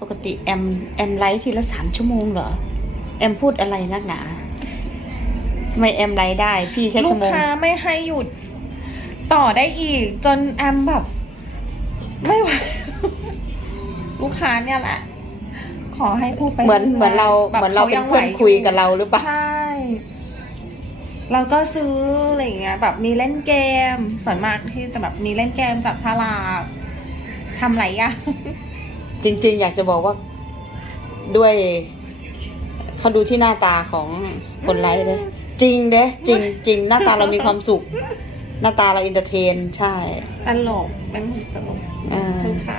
ปกติแอมแอมไลฟ์ทีละสามชั่วโมงเหรอ แอมพูดอะไรนักหนาทำไมแอมไลฟ์ได้ พี่แค่ลูชั่กวโมง ค้าไม่ให้หยุดต่อได้อีก จนแอมแบบ ไม่ไหว ลูกค้าเนี่ยแหละ ขอให้พูดไปเหมือนรื่ยๆเหมือนเราแบบเหมือนเราเป็นยังเพื่อนไหวคุยกับเราหรือเปล่า ใช่เราก็ซื้ออะไรอย่างเงี้ย แบบมีเล่นเกมส่วนมากที่จะแบบมีเล่นเกมจับฉลากทำไรอะ จริงๆ อยากจะบอกว่าด้วยเขาดูที่หน้าตาของคนไลฟ์เลยจริงเด้จริงจริงหน้าตาเรามีความสุข หน้าตาเราอินเตอร์เทน ใช่ตลกเป็นคนตลกอ่าลูกค้า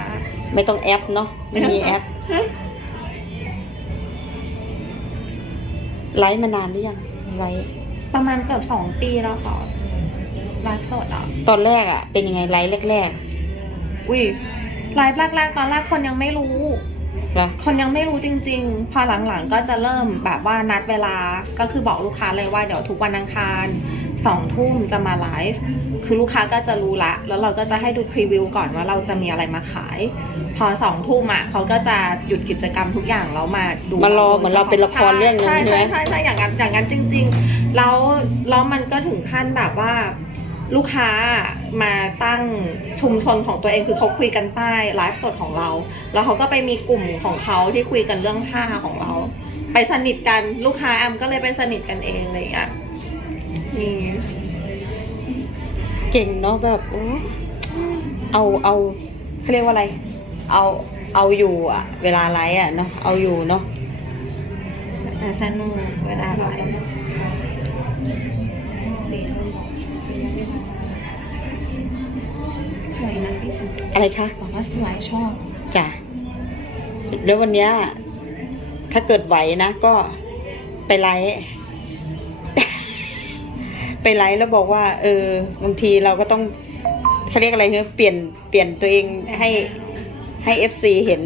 ไม่ต้องแอปเนาะไม่มีแอปไลฟ์มานานหรือยังไลฟ์ประมาณเกือบสองปีแล้วค่ะไลฟ์สดอะตอนแรกอะเป็นยังไงไลฟ์แรกอุ้ย ไลฟ์แรกๆตอนแรกคนยังไม่รู้ๆเหรอ คนยังไม่รู้จริง ๆ พอหลังๆก็จะเริ่มแบบว่านัดเวลาก็คือบอกลูกค้าเลยว่าเดี๋ยวทุกวันอังคารสองทุ่มจะมาไลฟ์คือลูกค้าก็จะรู้ละ แล้วเราก็จะให้ดูพรีวิวก่อนว่าเราจะมีอะไรมาขาย พอสองทุ่มอะเขาก็จะหยุดกิจกรรมทุกอย่างแล้วมาดูมารอเหมือนเราเป็นละครเรื่องหนึงใช่ใช่ไหมใช่ใช่ใช่อย่างนั้นอย่างนั้นจริง ๆ แล้วแล้วมันก็ถึงขั้นแบบว่า ลูกค้ามาตั้งชุมชนของตัวเองคือเขาคุยกันใต้ไลฟ์สดของเรา แล้วเขาก็ไปมีกลุ่มของเขาที่คุยกันเรื่องผ้าของเรา ไปสนิทกันลูกค้าแอมก็เลยไปสนิทกันเองอะไรอย่างเลยอะนี่เก่งเนาะแบบโอ้เอาเอาเขาเรียกว่าอะไร เอาเอาอยู่อะเวลาไลฟ์อะเนาะเอาอยู่เนาะแต่สนุกเวลาไลฟ์ อะไรคะบอกว่าสวยชอบจ้ะแล้ววันเนี้ยถ้าเกิดไหวนะก็ไปไลฟ์ไปไลฟ์แล้วบอกว่า เออบางทีเราก็ต้องเขาเรียกอะไรเนอะเปลี่ยนเปลี่ยนตัวเองให้ให้เอฟซีเห็น